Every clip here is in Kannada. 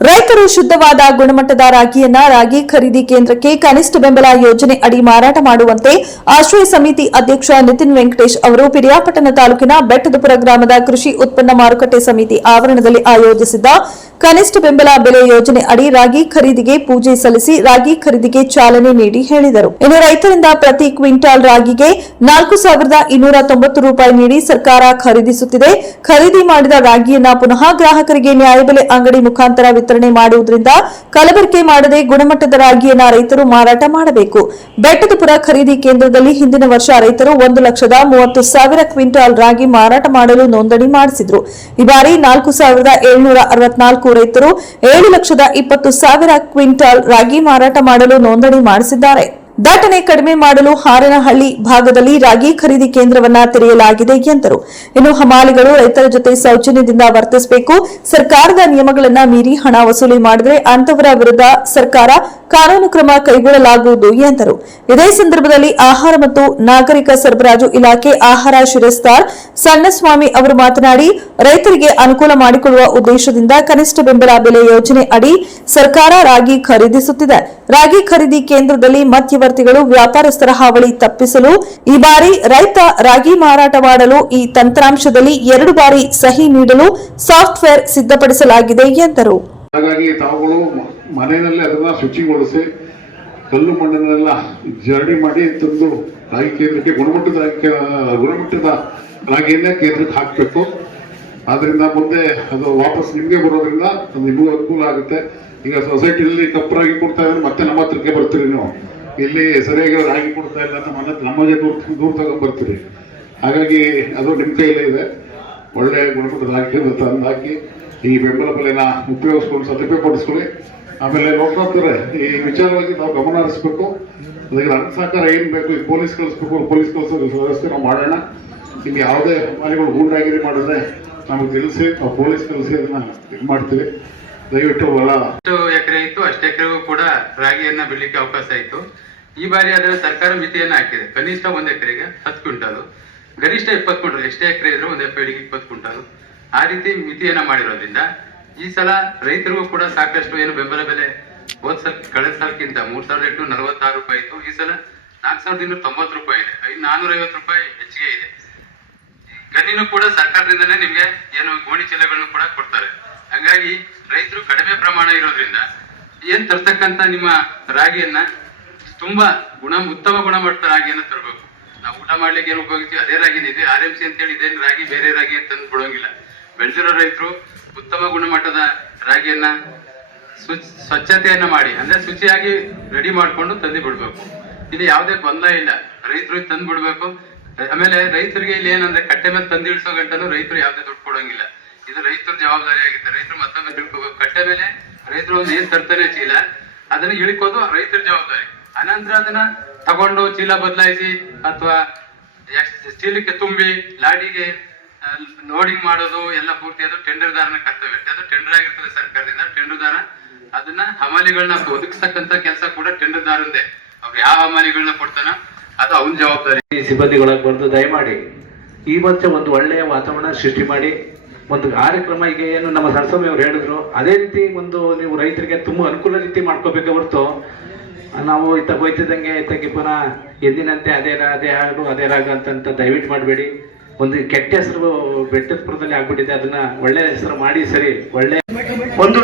ರೈತರು ಶುದ್ಧವಾದ ಗುಣಮಟ್ಟದ ರಾಗಿಯನ್ನ ರಾಗಿ ಖರೀದಿ ಕೇಂದ್ರಕ್ಕೆ ಕನಿಷ್ಠ ಬೆಂಬಲ ಯೋಜನೆ ಅಡಿ ಮಾರಾಟ ಮಾಡುವಂತೆ ಆಶ್ರಯ ಸಮಿತಿ ಅಧ್ಯಕ್ಷ ನಿತಿನ್ ವೆಂಕಟೇಶ್ ಅವರು ಪಿರಿಯಾಪಟ್ಟಣ ತಾಲೂಕಿನ ಬೆಟ್ಟದಪುರ ಗ್ರಾಮದ ಕೃಷಿ ಉತ್ಪನ್ನ ಮಾರುಕಟ್ಟೆ ಸಮಿತಿ ಆವರಣದಲ್ಲಿ ಆಯೋಜಿಸಿದ್ದ ಕನಿಷ್ಠ ಬೆಂಬಲ ಬೆಲೆ ಯೋಜನೆ ಅಡಿ ರಾಗಿ ಖರೀದಿಗೆ ಪೂಜೆ ಸಲ್ಲಿಸಿ ರಾಗಿ ಖರೀದಿಗೆ ಚಾಲನೆ ನೀಡಿ ಹೇಳಿದರು. ಇನ್ನು ರೈತರಿಂದ ಪ್ರತಿ ಕ್ವಿಂಟಾಲ್ ರಾಗಿಗೆ ನಾಲ್ಕು ಸಾವಿರದ ಇನ್ನೂರ ತೊಂಬತ್ತು ರೂಪಾಯಿ ನೀಡಿ ಸರ್ಕಾರ ಖರೀದಿಸುತ್ತಿದೆ. ಖರೀದಿ ಮಾಡಿದ ರಾಗಿಯನ್ನ ಪುನಃ ಗ್ರಾಹಕರಿಗೆ ನ್ಯಾಯಬೆಲೆ ಅಂಗಡಿ ಮುಖಾಂತರ ವಿತರಣೆ ಮಾಡುವುದರಿಂದ ಕಲಬೆರಕೆ ಮಾಡದೆ ಗುಣಮಟ್ಟದ ರಾಗಿಯನ್ನ ರೈತರು ಮಾರಾಟ ಮಾಡಬೇಕು. ಬೆಟ್ಟದಪುರ ಖರೀದಿ ಕೇಂದ್ರದಲ್ಲಿ ಹಿಂದಿನ ವರ್ಷ ರೈತರು ಒಂದು ಲಕ್ಷದ ಮೂವತ್ತು ಸಾವಿರ ಕ್ವಿಂಟಾಲ್ ರಾಗಿ ಮಾರಾಟ ಮಾಡಲು ನೋಂದಣಿ ಮಾಡಿಸಿದ್ರು. ಈ ಬಾರಿ ನಾಲ್ಕು ಸಾವಿರದ ಏಳ್ನೂರ ಅರವತ್ನಾಲ್ಕು ರೈತರು ಏಳು ಲಕ್ಷದ ಇಪ್ಪತ್ತು ಸಾವಿರ ಕ್ವಿಂಟಾಲ್ ರಾಗಿ ಮಾರಾಟ ಮಾಡಲು ನೋಂದಣಿ ಮಾಡಿಸಿದ್ದಾರೆ. ದಟ್ಟಣೆ ಕಡಿಮೆ ಮಾಡಲು ಹಾರನಹಳ್ಳಿ ಭಾಗದಲ್ಲಿ ರಾಗಿ ಖರೀದಿ ಕೇಂದ್ರವನ್ನ ತೆರೆಯಲಾಗಿದೆ ಎಂದರು. ಇನ್ನು ಹಮಾಲಿಗಳು ರೈತರ ಜೊತೆ ಸೌಜನ್ಯದಿಂದ ವರ್ತಿಸಬೇಕು. ಸರ್ಕಾರದ ನಿಯಮಗಳನ್ನ ಮೀರಿ ಹಣ ವಸೂಲಿ ಮಾಡಿದರೆ ಅಂತವರ ವಿರುದ್ಧ ಸರ್ಕಾರ ಕಾನೂನು ಕ್ರಮ ಕೈಗೊಳ್ಳಲಾಗುವುದು ಎಂದರು. ಇದೇ ಸಂದರ್ಭದಲ್ಲಿ ಆಹಾರ ಮತ್ತು ನಾಗರಿಕ ಸರಬರಾಜು ಇಲಾಖೆ ಆಹಾರ ಶಿರಸ್ತಾರ್ ಸಣ್ಣಸ್ವಾಮಿ ಅವರು ಮಾತನಾಡಿ, ರೈತರಿಗೆ ಅನುಕೂಲ ಮಾಡಿಕೊಡುವ ಉದ್ದೇಶದಿಂದ ಕನಿಷ್ಠ ಬೆಂಬಲ ಬೆಲೆ ಯೋಜನೆ ಅಡಿ ಸರ್ಕಾರ ರಾಗಿ ಖರೀದಿಸುತ್ತಿದೆ. ರಾಗಿ ಖರೀದಿ ಕೇಂದ್ರದಲ್ಲಿ ಮಧ್ಯವರ್ತಿಗಳು ವ್ಯಾಪಾರಸ್ಥರ ಹಾವಳಿ ತಪ್ಪಿಸಲು ಈ ಬಾರಿ ರೈತ ರಾಗಿ ಮಾರಾಟ ಮಾಡಲು ಈ ತಂತ್ರಾಂಶದಲ್ಲಿ ಎರಡು ಬಾರಿ ಸಹಿ ನೀಡಲು ಸಾಫ್ಟ್ವೇರ್ ಸಿದ್ಧಪಡಿಸಲಾಗಿದೆ ಎಂದರು. ಮನೆಯಲ್ಲಿ ಅದನ್ನ ಶುಚಿಗೊಳಿಸಿ ಕಲ್ಲು ಮಣ್ಣನ್ನೆಲ್ಲ ಜರಡಿ ಮಾಡಿ ತಂದು ರಾಗಿ ಕೇಂದ್ರಕ್ಕೆ, ಗುಣಮಟ್ಟದ ಗುಣಮಟ್ಟದ ರಾಗಿಯನ್ನೇ ಕೇಂದ್ರಕ್ಕೆ ಹಾಕಬೇಕು. ಆದ್ರಿಂದ ಮುಂದೆ ಅದು ವಾಪಸ್ ನಿಮ್ಗೆ ಬರೋದ್ರಿಂದ ಅದು ನಿಮಗೂ ಅನುಕೂಲ ಆಗುತ್ತೆ. ಈಗ ಸೊಸೈಟಿಯಲ್ಲಿ ಕಪ್ಪು ರಾಗಿ ಕೊಡ್ತಾ ಇದ್ರೆ ಮತ್ತೆ ನಮ್ಮ ಹತ್ರಕ್ಕೆ ಬರ್ತೀರಿ ನೀವು. ಇಲ್ಲಿ ಸರಿಯಾಗಿ ರಾಗಿ ಕೊಡ್ತಾ ಇಲ್ಲ ಅಂತ ಮನೆ ನಮಗೆ ದೂರ ದೂರ ತಗೊಂಡ್ಬರ್ತೀರಿ ಹಾಗಾಗಿ ಅದು ನಿಮ್ಮ ಕೈಯಲ್ಲೇ ಇದೆ. ಒಳ್ಳೆ ಗುಣಮಟ್ಟದ ರಾಗಿ ತಂದು ಹಾಕಿ, ಈ ಬೆಂಬಲ ಬೆಲೆನ ಉಪಯೋಗಿಸ್ಕೊಂಡು ಸದುಪಯೋಗಪಡಿಸ್ಕೊಳ್ಳಿ. ಆಮೇಲೆ ಲೋಕಾಯುಕ್ತರೆ ಈ ವಿಚಾರವಾಗಿ ನಾವು ಗಮನ ಹರಿಸ್ಬೇಕು. ಅದಕ್ಕೆ ನನ್ನ ಸಹಕಾರ ಏನ್ ಬೇಕು, ಈ ಪೊಲೀಸ್ ಕಳಿಸ್ಬೇಕು, ಪೊಲೀಸ್ ಕಳಿಸೋ ವ್ಯವಸ್ಥೆ ನಾವು ಮಾಡೋಣ. ನಿಮ್ಗೆ ಯಾವುದೇ ಅಭಿಮಾನಿಗಳು ಗೂಂಡಾಗಿರಿ ಮಾಡಿದ್ರೆ ನಮಗೆ ತಿಳಿಸಿ, ನಾವು ಪೊಲೀಸ್ ಕಳಿಸಿ ಅದನ್ನ ಇದು ಮಾಡ್ತೀವಿ. ದಯವಿಟ್ಟು ಹೊಲ ಎಷ್ಟು ಎಕರೆ ಇತ್ತು, ಅಷ್ಟು ಎಕರೆಗೂ ಕೂಡ ರಾಗಿಯನ್ನ ಬೆಳಿಲಿಕ್ಕೆ ಅವಕಾಶ ಇತ್ತು. ಈ ಬಾರಿ ಅದರ ಸರ್ಕಾರ ಮಿತಿಯನ್ನ ಹಾಕಿದೆ. ಕನಿಷ್ಠ ಒಂದು ಎಕರೆಗೆ ಹತ್ತು ಕ್ವಿಂಟಾಲು. ಗರಿಷ್ಠ ಇಪ್ಪತ್ತು ಕ್ವಿಂಟಲ್, ಎಷ್ಟೇ ಎಕರೆ ಇದ್ರೆ ಒಂದ್ ಎಕರೆಗೆ ಇಪ್ಪತ್ತು ಕ್ವಿಂಟಾಲು. ಆ ರೀತಿ ಮಿತಿಯನ್ನ ಮಾಡಿರೋದ್ರಿಂದ ಈ ಸಲ ರೈತರಿಗೂ ಕೂಡ ಸಾಕಷ್ಟು ಏನು ಬೆಂಬಲ ಬೆಲೆ ಹೋದ್ ಸಲ ಕಳೆದ ಸಲಕ್ಕಿಂತ ಮೂರ್ ಸಾವಿರದ ಎಂಟು ನಲವತ್ತಾರು ರೂಪಾಯಿ ಇತ್ತು. ಈ ಸಲ ನಾಲ್ಕು ಸಾವಿರದ ಇನ್ನೂರ ತೊಂಬತ್ತು ರೂಪಾಯಿ ಇದೆ. ಐದು ನಾನೂರ ಐವತ್ತು ರೂಪಾಯಿ ಹೆಚ್ಚಿಗೆ ಇದೆ. ಗನ್ನಿನೂ ಕೂಡ ಸರ್ಕಾರದಿಂದಲೇ ನಿಮ್ಗೆ ಏನು ಗೋಣಿ ಚೀಲಗಳನ್ನು ಕೂಡ ಕೊಡ್ತಾರೆ. ಹಂಗಾಗಿ ರೈತರು ಕಡಿಮೆ ಪ್ರಮಾಣ ಇರೋದ್ರಿಂದ ಏನ್ ತರ್ತಕ್ಕಂತ ನಿಮ್ಮ ರಾಗಿಯನ್ನ ತುಂಬಾ ಗುಣ, ಉತ್ತಮ ಗುಣಮಟ್ಟದ ರಾಗಿಯನ್ನ ತರಬೇಕು. ನಾವು ಊಟ ಮಾಡ್ಲಿಕ್ಕೆ ಏನು ಉಪಯೋಗಿಸ್ತೀವಿ? ಅದೇ ರಾಗಿನೇ ಇದೆ. ಆರ್ ಎಂ ಸಿ ಅಂತೇಳಿ ಇದೇನು ರಾಗಿ, ಬೇರೆ ರಾಗಿ ಅಂತ ತಂದು ಬಿಡೋಂಗಿಲ್ಲ ಬೆಳೆದಿರೋ ರೈತರು ಉತ್ತಮ ಗುಣಮಟ್ಟದ ರಾಗಿಯನ್ನ ಸ್ವಚ್ಛ ಸ್ವಚ್ಛತೆಯನ್ನ ಮಾಡಿ, ಅಂದ್ರೆ ಶುಚಿಯಾಗಿ ರೆಡಿ ಮಾಡಿಕೊಂಡು ತಂದು ಬಿಡ್ಬೇಕು. ಇಲ್ಲಿ ಯಾವುದೇ ಗೊಂದಲ ಇಲ್ಲ. ರೈತರು ತಂದು ಬಿಡ್ಬೇಕು. ಆಮೇಲೆ ರೈತರಿಗೆ ಇಲ್ಲಿ ಏನಂದ್ರೆ ಕಟ್ಟೆ ಮೇಲೆ ತಂದು ಇಳಿಸೋ ಗಂಟಲು ರೈತರು ಯಾವುದೇ ದುಡ್ಡು ಕೊಡೋಂಗಿಲ್ಲ. ಇದು ರೈತರ ಜವಾಬ್ದಾರಿ ಆಗುತ್ತೆ ರೈತರು ಮತ್ತೊಮ್ಮೆ ತಿಳ್ಕೋಬೇಕು. ಕಟ್ಟೆ ಮೇಲೆ ರೈತರು ಒಂದು ಏನ್ ತರ್ತಾನೆ ಚೀಲ, ಅದನ್ನ ಇಳಿಕೋದು ರೈತರ ಜವಾಬ್ದಾರಿ. ಅನಂತರ ಅದನ್ನ ತಗೊಂಡು ಚೀಲ ಬದಲಾಯಿಸಿ ಅಥವಾ ಚೀಲಕ್ಕೆ ತುಂಬಿ, ಲಾಡಿಗೆ ಲೋಡಿಂಗ್ ಮಾಡೋದು ಎಲ್ಲ ಪೂರ್ತಿ ಅದು ಟೆಂಡರ್ದಾರನ ಕರ್ತವ್ಯ. ಅದು ಟೆಂಡರ್ ಆಗಿರ್ತದೆ ಸರ್ಕಾರದಿಂದ. ಟೆಂಡರ್ದಾರ ಅದನ್ನ ಹಮಾಲಿಗಳನ್ನ ಒದಗಿಸ್ತಕ್ಕಂತ ಕೆಲಸ ಕೂಡ ಟೆಂಡರ್ದಾರಂದೇ ಅವ್ರು ಯಾವ ಹಮಾಲಿಗಳನ್ನ ಕೊಡ್ತಾನ ಅದು ಅವನ ಜವಾಬ್ದಾರಿ. ಈ ಸಿಬ್ಬಂದಿಗಳಾಗಿ ಬಂದು ದಯಮಾಡಿ, ಈ ಮತ್ತೆ ಒಂದು ಒಳ್ಳೆಯ ವಾತಾವರಣ ಸೃಷ್ಟಿ ಮಾಡಿ, ಒಂದು ಕಾರ್ಯಕ್ರಮ ಈಗ ಏನು ನಮ್ಮ ಸರಸ್ವಾಮಿ ಅವ್ರು ಹೇಳಿದ್ರು, ಅದೇ ರೀತಿ ಒಂದು ನೀವು ರೈತರಿಗೆ ತುಂಬಾ ಅನುಕೂಲ ರೀತಿ ಮಾಡ್ಕೋಬೇಕೆ ಹೊರತು, ನಾವು ಇತ್ತ ಹೋಯ್ತಿದ್ದಂಗೆ ಇತ್ತಂಗೆ ಪುನಃ ಎಂದಿನಂತೆ ಅದೇ ಅದೇ ಹಾಡು, ಅದೇ ರಾಗ ಅಂತ ದಯವಿಟ್ಟು ಮಾಡಬೇಡಿ. ಒಂದು ಕೆಟ್ಟ ಹೆಸರು ಬೆಟ್ಟದಪುರದಲ್ಲಿ ಆಗ್ಬಿಟ್ಟಿದೆ, ಅದನ್ನ ಒಳ್ಳೆ ಹೆಸರು ಮಾಡಿ ಸರಿ, ಒಳ್ಳೆ ಒಂದು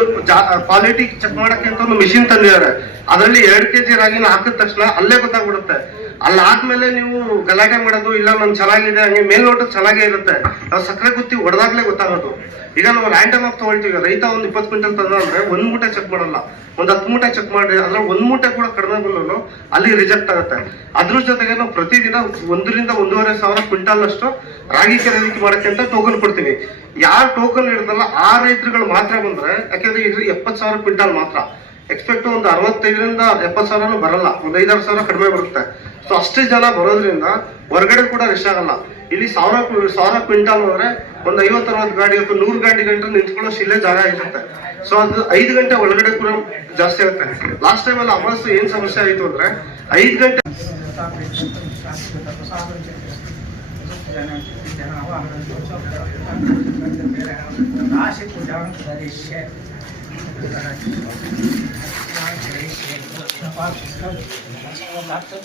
ಕ್ವಾಲಿಟಿ ಚೆಕ್ ಮಾಡಕ್ಕೆ ಅಂತ ಒಂದು ಮಿಷಿನ್ ತಂದಿದ್ದಾರೆ. ಅದರಲ್ಲಿ ಎರಡ್ ಕೆಜಿ ರಾಗಿನ ಹಾಕಿದ ತಕ್ಷಣ ಅಲ್ಲೇ ಗೊತ್ತಾಗ್ಬಿಡುತ್ತೆ. ಅಲ್ಲಿ ಆದ್ಮೇಲೆ ನೀವು ಗಲಾಟೆ ಮಾಡೋದು, ಇಲ್ಲ ನನ್ ಚೆನ್ನಾಗಿದೆ ಹಂಗೆ ಮೇಲ್ನೋಟಕ್ಕೆ ಚೆನ್ನಾಗೇ ಇರುತ್ತೆ. ನಾವು ಸಕ್ಕರೆ ಗುತ್ತಿ ಹೊಡೆದಾಗ್ಲೇ ಗೊತ್ತಾಗೋದು. ಈಗ ನಾವು ರ್ಯಾಂಡಮ್ ಆಗಿ ತಗೊಳ್ತೀವಿ, ರೈತ ಒಂದು ಇಪ್ಪತ್ತು ಕ್ವಿಂಟಲ್ ತಂದ್ರೆ ಒಂದ್ ಮೂಟೆ ಚೆಕ್ ಮಾಡಲ್ಲ. ಒಂದ್ ಹತ್ತು ಮೂಟೆ ಚೆಕ್ ಮಾಡಿ ಅದ್ರ ಒಂದ್ ಮೂಟೆ ಕೂಡ ಕಡಿಮೆ ಬಂದ್ರು ಅಲ್ಲಿ ರಿಜೆಕ್ಟ್ ಆಗುತ್ತೆ. ಅದ್ರ ಜೊತೆಗೆ ನಾವು ಪ್ರತಿದಿನ ಒಂದರಿಂದ ಒಂದೂವರೆ ಸಾವಿರ ಕ್ವಿಂಟಲ್ ಅಷ್ಟು ರಾಗಿ ಖರೀದಿ ಮಾಡಕ್ಕೆ ಅಂತ ಟೋಕನ್ ಕೊಡ್ತೀವಿ. ಯಾರು ಟೋಕನ್ ಇರೋದಲ್ಲ ಆ ರೈತರುಗಳು ಮಾತ್ರ ಬಂದ್ರೆ, ಯಾಕೆಂದ್ರೆ ಇದು ಎಪ್ಪತ್ತು ಸಾವಿರ ಕ್ವಿಂಟಲ್ ಮಾತ್ರ. ಎಕ್ಸ್ಪೆಕ್ಟ್ ಒಂದು ಅರವತ್ತೈದರಿಂದ ಎಪ್ಪತ್ತು ಸಾವಿರನೂ ಬರಲ್ಲ. ಒಂದು ಐದಾರು ಸಾವಿರ ಕಡಿಮೆ ಬರುತ್ತೆ. ಸೊ ಅಷ್ಟೇ ಜನ ಬರೋದ್ರಿಂದ ಹೊರಗಡೆ ಕೂಡ ರಿಶ್ ಆಗಲ್ಲ. ಇಲ್ಲಿ ಸಾವಿರ ಸಾವಿರ ಕ್ವಿಂಟಲ್ ಹೋದ್ರೆ ಒಂದು ಐವತ್ತು ಅರವತ್ತು ಗಾಡಿ ಅಥವಾ ನೂರು ಗಾಡಿ ಗಂಟೆ ನಿಂತ್ಕೊಳ್ಳೋ ಇಲ್ಲೇ ಜಾಗ ಇರುತ್ತೆ. ಸೊ ಅದು ಐದು ಗಂಟೆ ಒಳಗಡೆ ಕೂಡ ಜಾಸ್ತಿ ಆಗುತ್ತೆ. ಲಾಸ್ಟ್ ಟೈಮ್ ಅಲ್ಲಿ ಅಮರಸ್ ಏನ್ ಸಮಸ್ಯೆ ಆಯ್ತು ಅಂದ್ರೆ ಐದು ಗಂಟೆ Thank you.